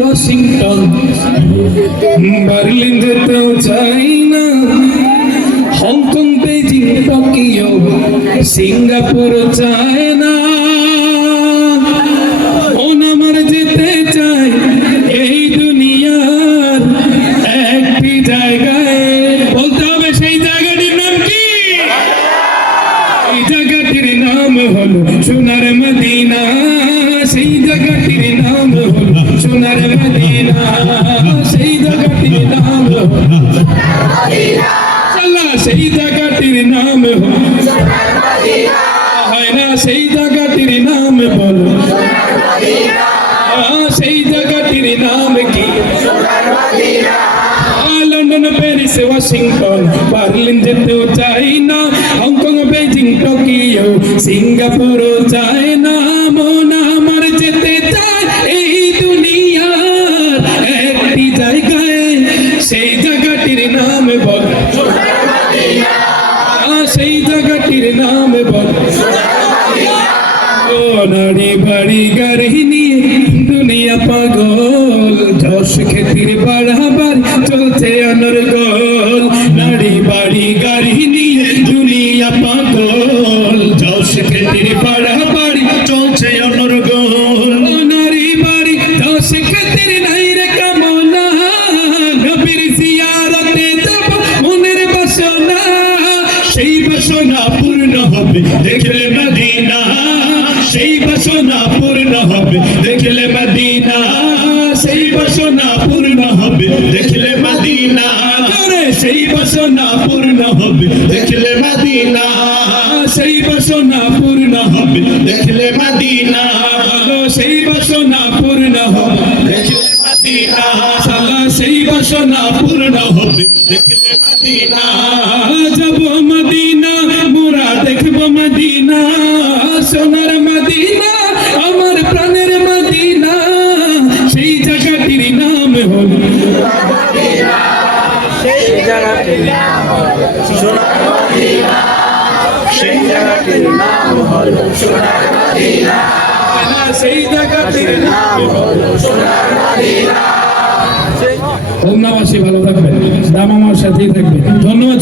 Washington, Berlin যেতেও চাই না, হংকং, বেজিং, টোকিও, সিঙ্গাপুর চায় না। মন আমার যেতে চাই এই দুনিয়ার একটি জায়গায়। বলতে হবে সেই জায়গাটির নাম কি? এই জায়গাটির নাম হলো সোনার মদিনা। সেই জায়গাটির নাম হলো সোনার মদিনা। সেই জায়গাটির নাম হলো সেই জায়গাটির নাম হয় না, সেই জায়গাটির নাম বলো, সেই জায়গাটির নাম কি? লন্ডন, প্যারিস, ওয়াশিংটন, বার্লিন যেতেও চাই না, হংকং, বেজিং, টোকিও, সিঙ্গাপুরও চাই না। মন আমার যেতে চায় এই দুনিয়ার একটি জায়গায়। সেই জায়গাটির নাম বল, সেই জায়গাটির নাম বল। ও নারী বাড়ি গাড়ি নিয়ে দুনিয়া পাগল, যশ খ্যাতির বাড়াবার চলছে অনর্গল। নারী বাড়ি গাড়ি নিয়ে দুনিয়া পাগল, যশ খ্যাতির বাড়াবার চলছে অনর্গল। নারী বাড়ি যশ খ্যাতির নাই রে কামনা, নবীর জিয়ারতে যাব মনের বাসনা। সেই বাসনা পূর্ণ হবে দেখলে মদিনা। সেই বাসনা পূর্ণ হবে দেখলে মদিনা। সেই বাসনা পূর্ণ হবে দেখলে মদিনা। সেই বাসনা পূর্ণ হবে দেখলে মদিনা। সেই বাসনা পূর্ণ হবে দেখলে মদিনা। সেই বাসনা পূর্ণ হবে দেখলে মদিনা। সালা সেই বাসনা পূর্ণ হবে দেখলে মদিনা। যাব মদিনা মোরা দেখব মদিনা, সোনার মদিনা আমার প্রাণের মদিনা। সেই জায়গাটির নাম হলো সেই জায়গাটির নাম হলো সোনার মদিনা। সেই জায়গাটির নাম হলো সোনার মদিনা। সেই জায়গাটির নাম হলো সোনার মদিনা। খুলনাবাসী ভালো থাকবেন, দাম আমার সাথেই থাকবে। ধন্যবাদ।